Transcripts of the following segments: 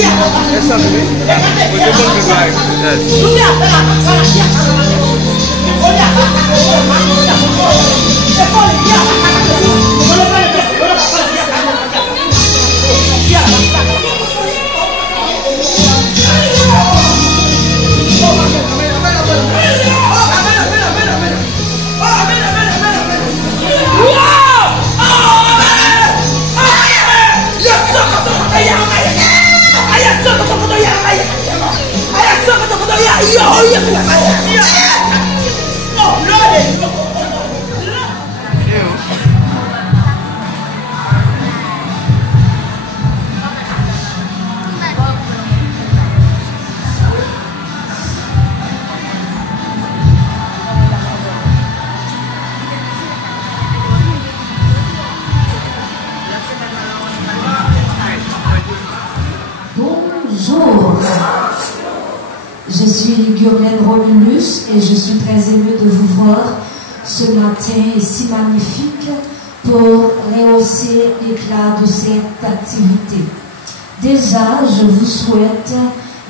Yes, something. With the book right. Bonjour, je suis Gurlaine Romulus et je suis très émue de vous voir ce matin si magnifique pour rehausser l'éclat de cette activité. Déjà, je vous souhaite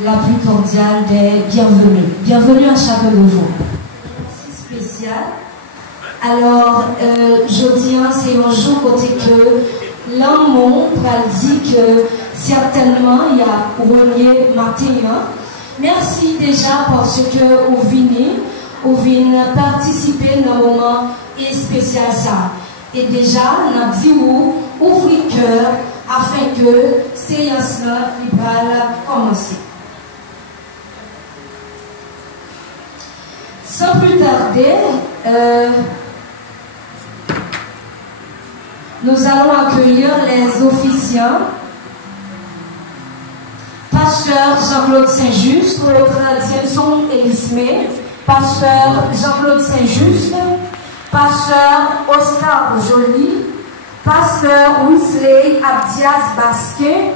la plus cordiale des bienvenues. Bienvenue à chacun de vous. Merci spécial. Alors, jeudi, c'est un jour côté que l'homme dit que certainement il y a Ronier matin. Merci déjà parce que vous venez participer dans un moment spécial ça. Et déjà, on a dit ouvrez cœur afin que séance-là va commencer. Sans plus tarder, nous allons accueillir les officiants. Pasteur Jean-Claude Saint-Just, notre son Elismé, Pasteur Jean-Claude Saint-Just, Pasteur Oscar Joly, Pasteur Wesley Abdias Basquet,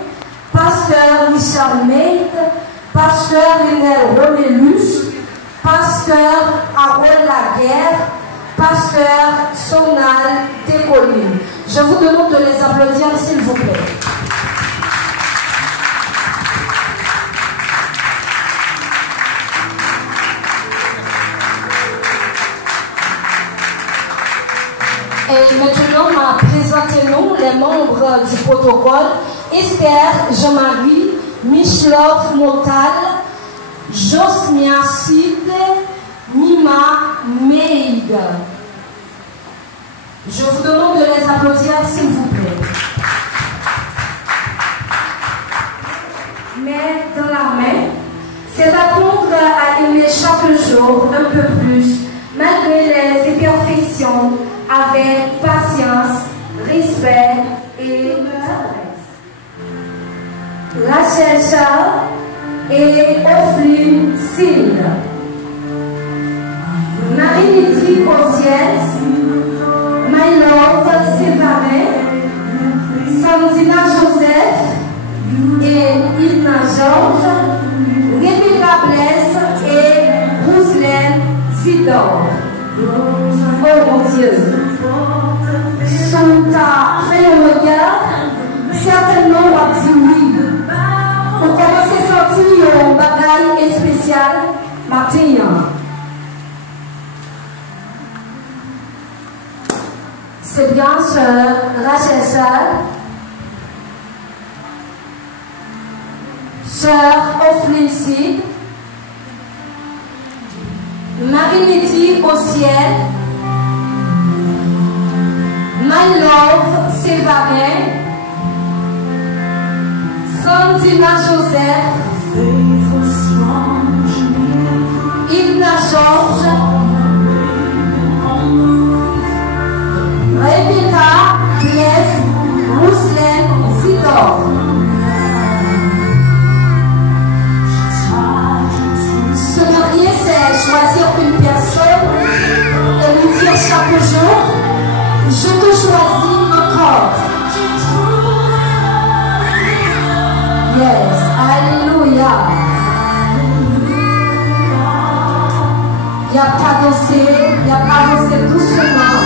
Pasteur Richard Meade, Pasteur Lionel Romulus, Pasteur Harold Laguerre, Pasteur Sonal Décoline. Je vous demande de les applaudir, s'il vous plaît. Et maintenant, on va présenter nous les membres du protocole. Esther Jean-Marie, Michelov Motal, Josmia Sid, Mima Meig. Je vous demande de les applaudir, s'il vous plaît. Mais dans la main, c'est apprendre à aimer chaque jour un peu plus, malgré les imperfections, avec patience, respect et tendresse. Rachel Charles et Offline Sil. Marie-Lydie Cossiès, My Love Sévarin, Sandina Joseph et Ilna Georges, Rebecca Blesse et Rouselaine Zidor. Oh mon Dieu! Sous ta fait un regard, certainement on va dire oui. On commence à sentir un bagage spécial matin. C'est bien sœur Rachel Sal, sœur Offline Sid, Marie-Lydie au ciel, My Love Sévarin, Sandina Joseph, Ilna Georges, Rebecca Blesse, Rouselaine Zidor. Se marier, c'est choisir une personne et lui dire chaque jour, je te choisis encore. Yes, alléluia. Il n'y a pas danser doucement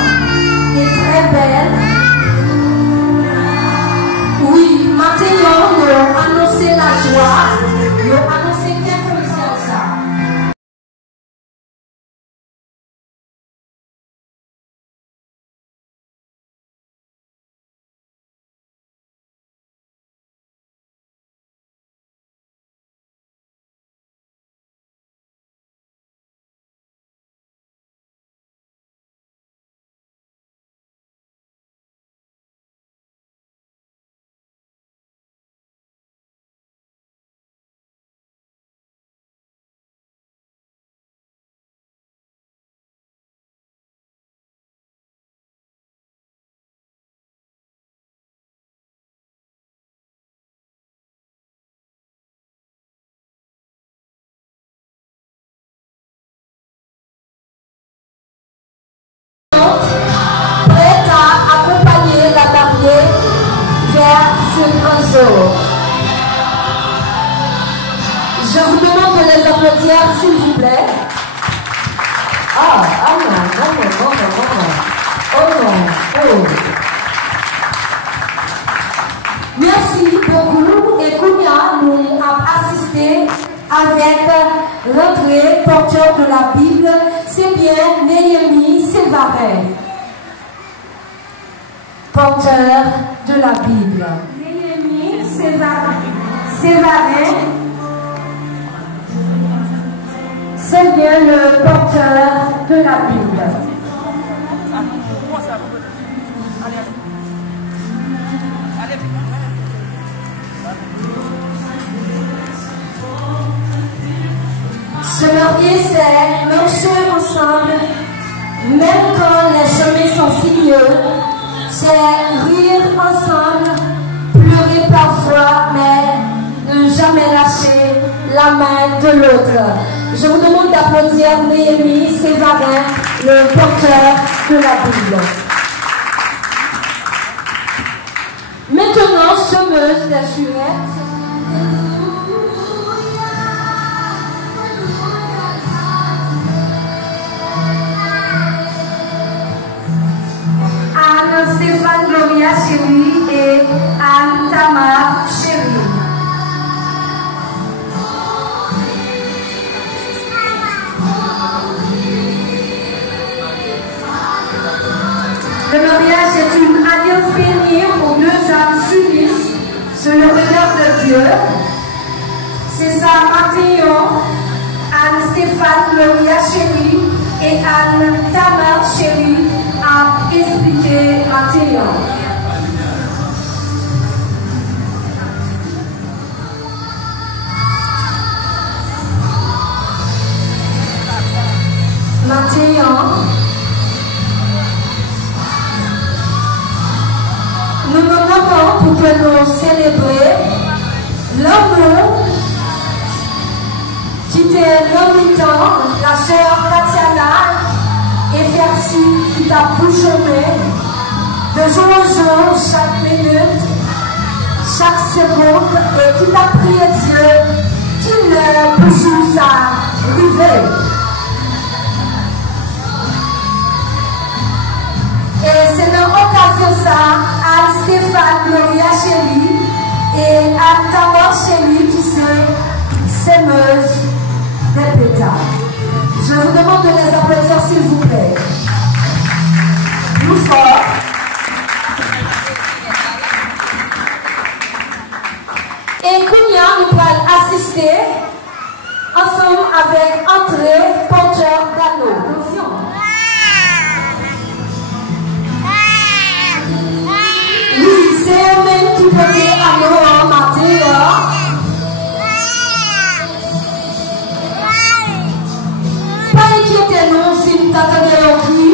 et très belle. Oui, maintenant, nous annoncer la joie. ce grand jour. Je vous demande de les applaudir, s'il vous plaît. Ah non, non. Oh non, oh. Merci beaucoup. Et Kounia nous a assisté avec l'entrée porteur de la Bible. C'est bien Néhémie Sévarin, porteur de la Bible. Néhémie Sévarin. C'est bien le porteur de la Bible. Se marier, c'est marcher ensemble, même quand les chemins sont sinueux. C'est rire ensemble, pleurer parfois, mais ne jamais lâcher la main de l'autre. Je vous demande d'applaudir Néhémie Sévarin, le porteur de la Bible. Maintenant, semeuse d'assurance. Anne-Stéphane Gloria Chéri et Anne Tamar Chéri. Le mariage est une alliance bénie où deux âmes s'unissent sous le regard de Dieu. C'est ça, Matthieu, Anne-Stéphane Gloria Chéri et Anne Tamar Chéri a expliqué Matthieu. Matthieu, nous nous demandons pour que nous célébrions l'amour qui était l'homme-temps, la sœur Tatiana et Versi qui t'a bouchonné de jour en jour, chaque minute, chaque seconde, et qui t'a prié Dieu qu'il puisse arriver. Et c'est dans l'occasion ça, Anne-Stéphane Gloria Chéri et Anne Tamar Chéri qui sont sémeuses des pétales. Je vous demande de les applaudir s'il vous plaît. Plus fort. Et Kounia nous va assister ensemble avec André, porteur d'anneau. Oui, c'est eux-mêmes qui portent l'anneau en matière. Pas inquiétez-nous si nous t'attendons au cri,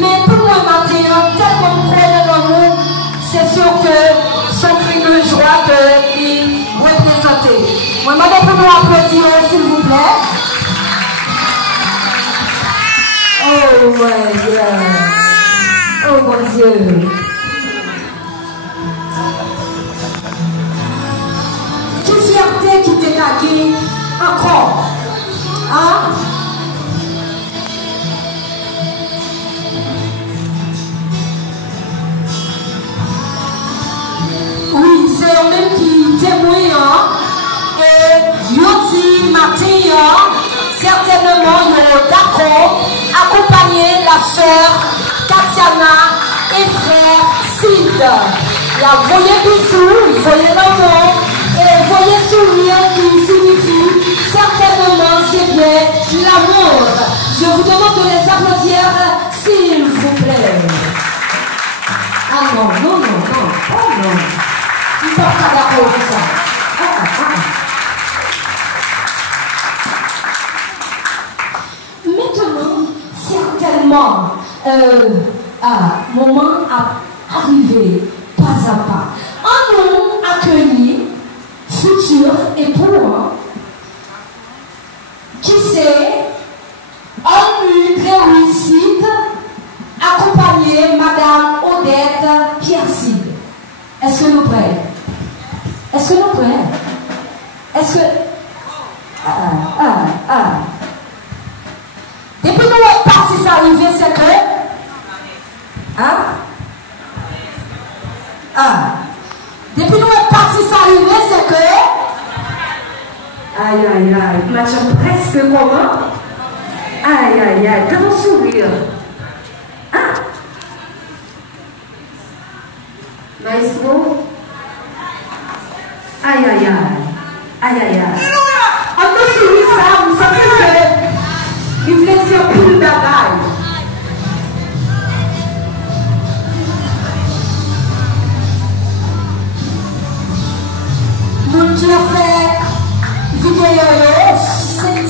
mais pour moi, maintenant, tellement près de nous, c'est sûr que son cri de joie qu'il représente. Moi, je vais nous applaudir, s'il vous plaît. Oh, my God. Oh, mon Dieu. Quelle fierté qui t'est gagné encore. Hein? Oui, c'est eux-mêmes qui témoignent. Et Yoti matin, certainement, ils ont d'accord accompagner la sœur Tatiana et frère Sid. Il a voyé bisous, il voyait l'amour, et voyez sourire qui signifie certainement c'est bien l'amour. Je vous demande de les applaudir, s'il vous plaît. Ah non, non, non, non, oh non. Il ne porte pas d'accord avec ça. Maintenant, certainement, moment à arriver pas à pas. En nous accueillir futur époux qui sait en lui très réussite accompagner Madame Odette Piercy. Est-ce que nous prêts? Est-ce que nous prêts? Est-ce que... Depuis nous sommes partis arriver, c'est que... Depuis nous sommes partis arriver, c'est que... Aïe, aïe, aïe. Match presque comment? Aïe, aïe, aïe. Comment sourire? Maestro? Aïe, aïe, aïe. Aïe, aïe, aïe. On te sourit ça, vous savez que... Il voulait dire plus de bagaille. Mon Dieu fait vidéo,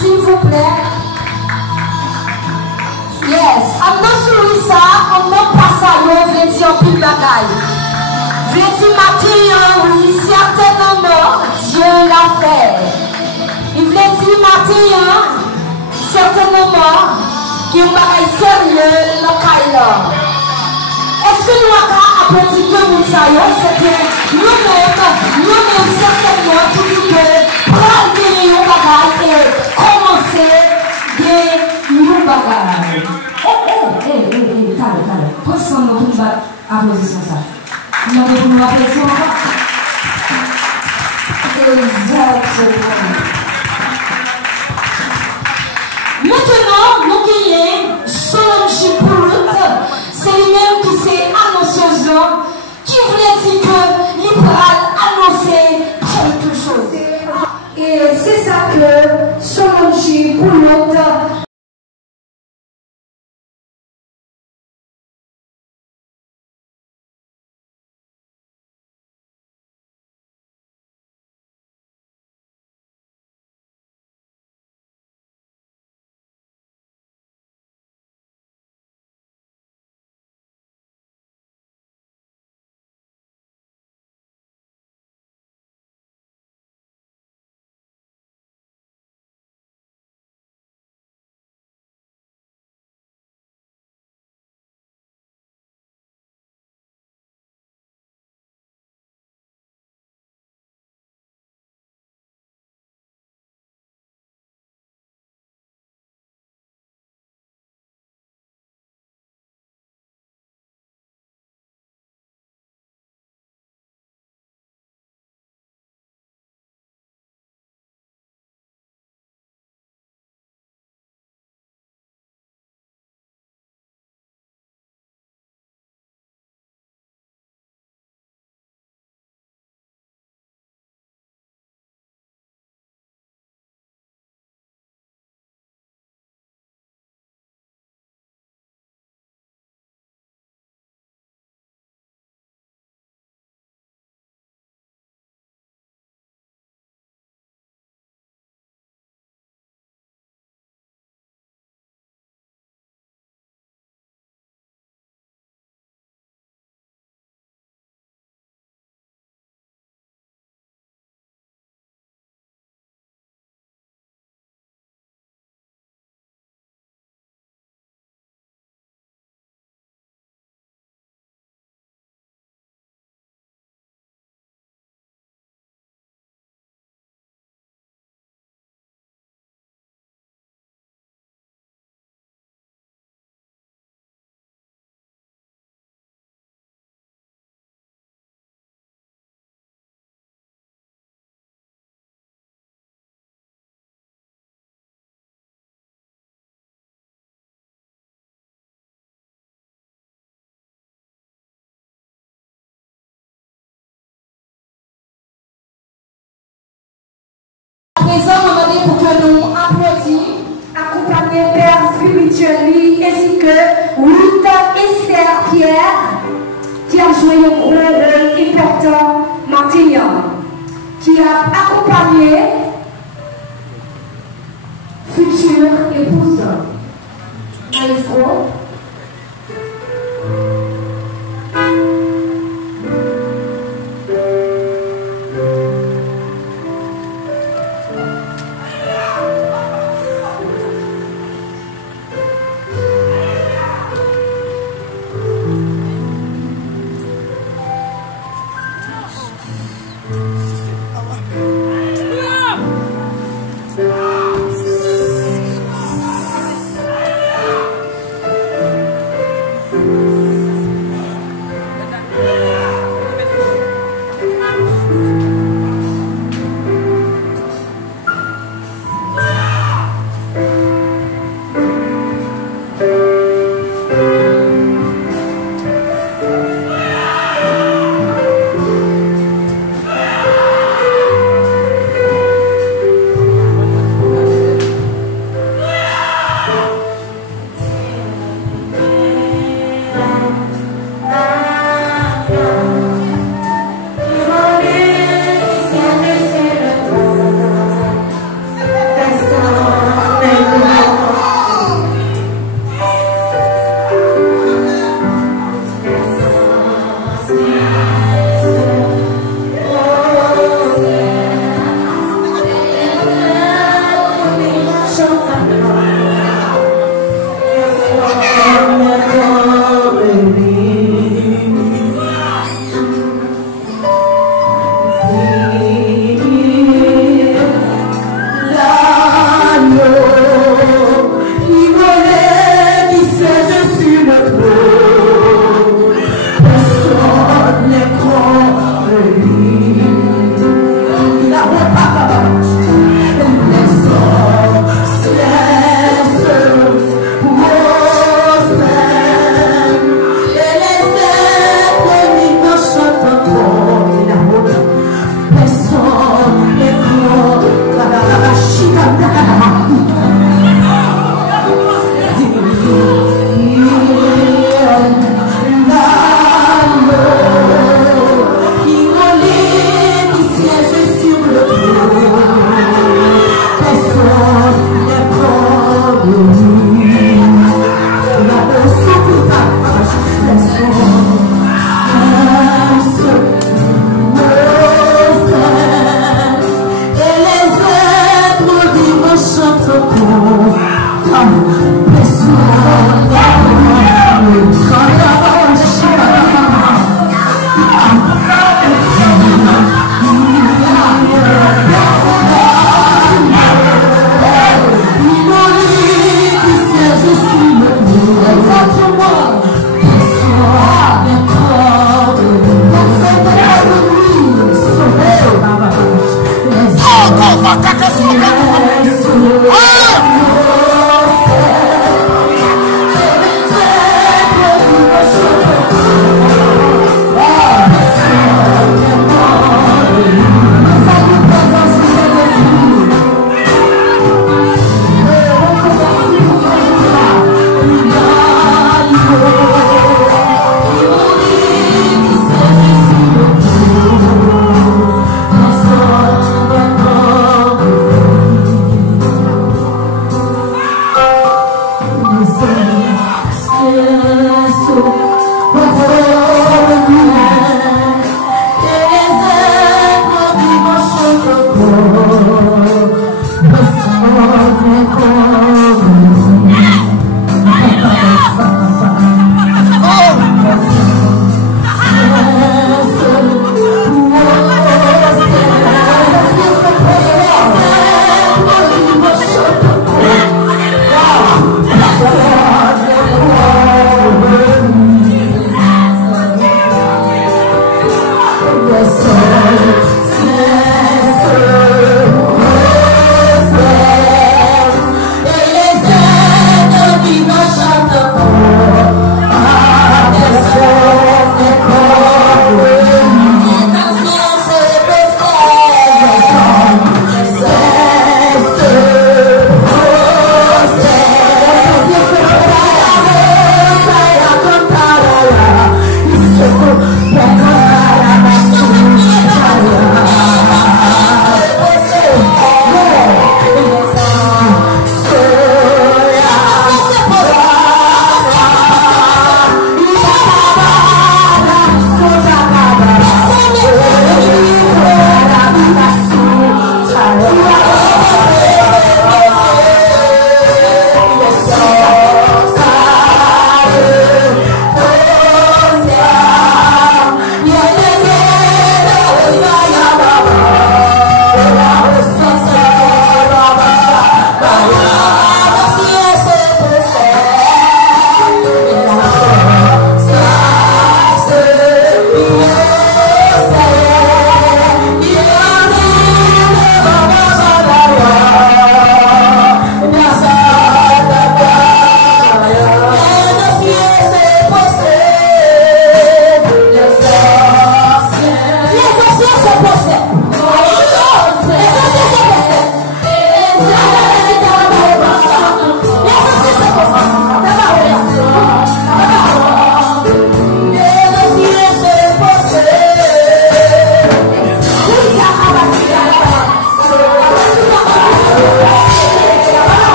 s'il vous plaît. Yes, on ne sourit ça, on ne passe à l'eau, on veut dire plus de bagaille. Je dis Matin, oui, certainement, Dieu l'a fait. Il voulait dire Matin, certainement, qu'il y a un bagage sérieux dans le Kaila. Est-ce que nous avons applaudi que nous savons, c'est que nous-mêmes, certainement, pour dire que prendre un bagage et commencer un bagage. Calme. Prenez nous pour nous applaudir ça. Nous avons nous applaudir encore. Exactement. Maintenant, nous gagnons Solange Poulout, c'est lui-même qui s'est annoncé aux hommes, qui voulait dire que l'Ibral annonçait quelque chose. Et c'est ça que Solange Poulout présent, on va dire pour que nous applaudissions, accompagner Père spirituel, ainsi que Rita Esther Pierre, qui a joué un gros rôle important maintenant, qui a accompagné future épouse. Maestro.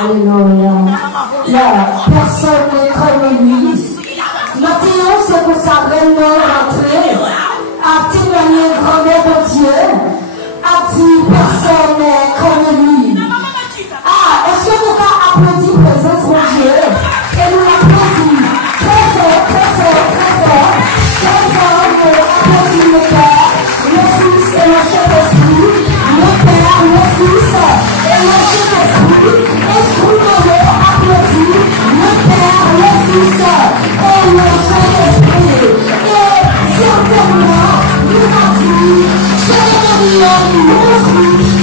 Alléluia. Personne n'est comme lui. Maintenant, c'est pour ça vraiment rentrer à témoigner grandeur de Dieu, à dire personne n'est comme lui. Ah, est-ce que vous pouvez applaudir présence de Dieu? Et nous l'applaudissons très fort, très fort, très fort. Très fort, nous applaudissons le Père, le Fils et le Saint-Esprit. Le Père, le Fils et le Saint-Esprit. Esprit de Dieu, applaudis le Père, le Fils et le Saint-Esprit. Et certainement, nous avons dit, cérémonie, nous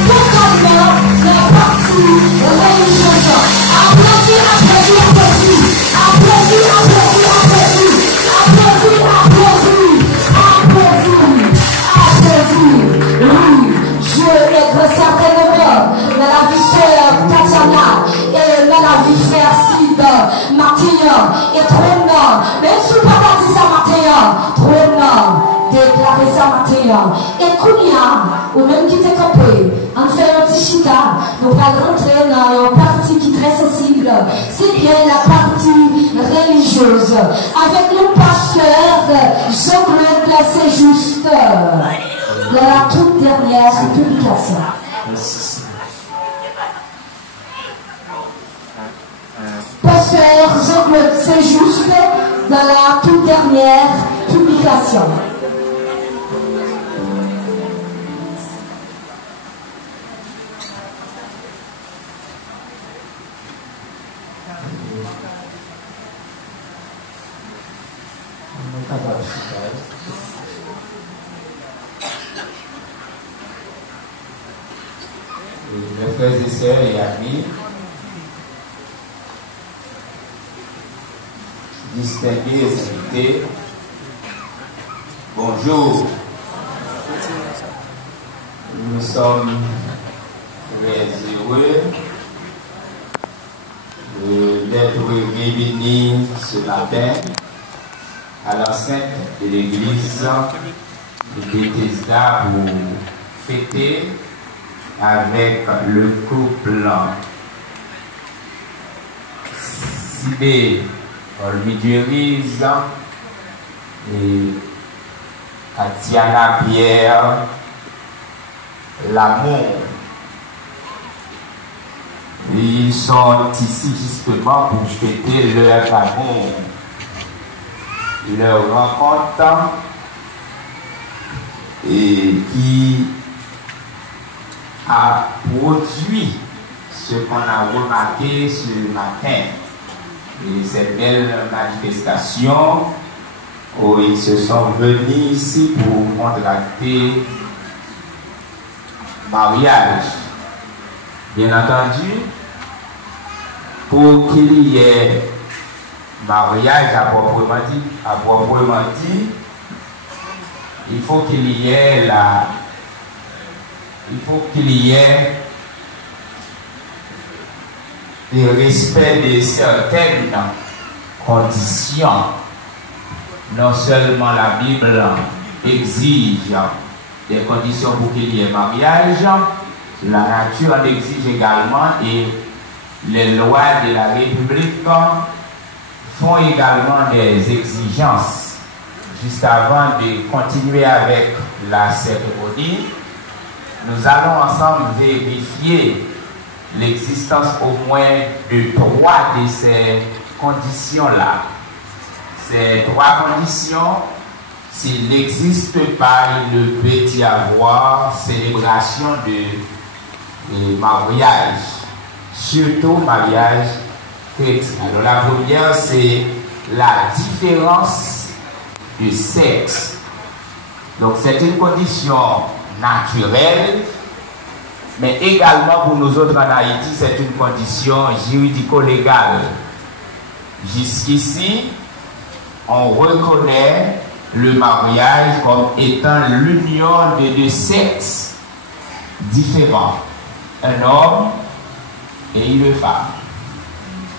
totalement, les parties religieuses. Applaudis, applaudis, applaudis. Applaudis, applaudis, applaudis. Applaudis, applaudis. Applaudis, applaudis. Oui, je est certainement dans la vie chère Tatiana et dans la vie frère Sid, Martin et Trône. Même si vous ne pouvez pas dire ça, Martin, Trône déclare déclarer ça matin. Et Kounia, ou même qui t'est campé, en fait un petit chita, nous allons rentrer dans une partie qui est très sensible. C'est bien la partie religieuse. Avec le pasteur Jean-Claude Placé Juste, dans la toute dernière publication. Pasteur Jean-Claude C'est Juste, dans la toute dernière publication. Mes frères et sœurs et amis, distingués invités, bonjour. Nous sommes très heureux d'être réunis ce matin à l'enceinte de l'église de Bethesda pour fêter avec le couple Sidé Olmidurise et Tatiana Pierre L'amour. Ils sont ici justement pour fêter leur amour, leur rencontre et qui a produit ce qu'on a remarqué ce matin. Et cette belle manifestation où ils se sont venus ici pour contracter mariage. Bien entendu, pour qu'il y ait mariage à proprement dit, il faut qu'il y ait le respect de certaines conditions. Non seulement la Bible exige des conditions pour qu'il y ait mariage, la nature en exige également et les lois de la République font également des exigences. Juste avant de continuer avec la cérémonie, nous allons ensemble vérifier l'existence au moins de 3 de ces conditions-là. Ces 3 conditions, s'il n'existe pas, il ne peut y avoir célébration de mariage, surtout mariage chrétien. Alors la première, c'est la différence de sexe. Donc c'est une condition naturelle, mais également pour nous autres en Haïti, c'est une condition juridico-légale. Jusqu'ici, on reconnaît le mariage comme étant l'union de 2 sexes différents, un homme et une femme.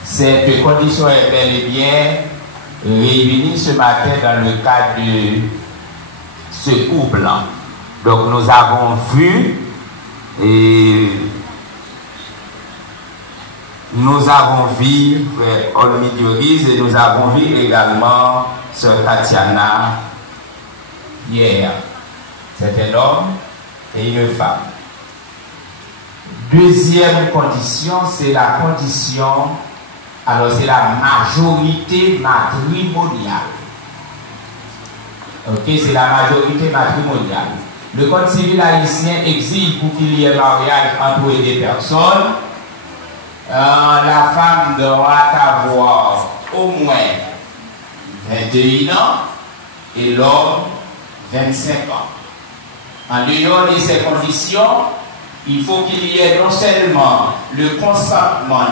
Cette condition est bel et bien réunie ce matin dans le cadre de ce couple. Donc nous avons vu et nous avons vu Olmidurise et nous avons vu également Sœur Tatiana hier. C'est un homme et une femme. Deuxième condition, c'est la condition, alors c'est la majorité matrimoniale. Ok, c'est la majorité matrimoniale. Le code civil haïtien exige pour qu'il y ait mariage entre 2 personnes. La femme doit avoir au moins 21 ans et l'homme 25 ans. En dehors de ces conditions, il faut qu'il y ait non seulement le consentement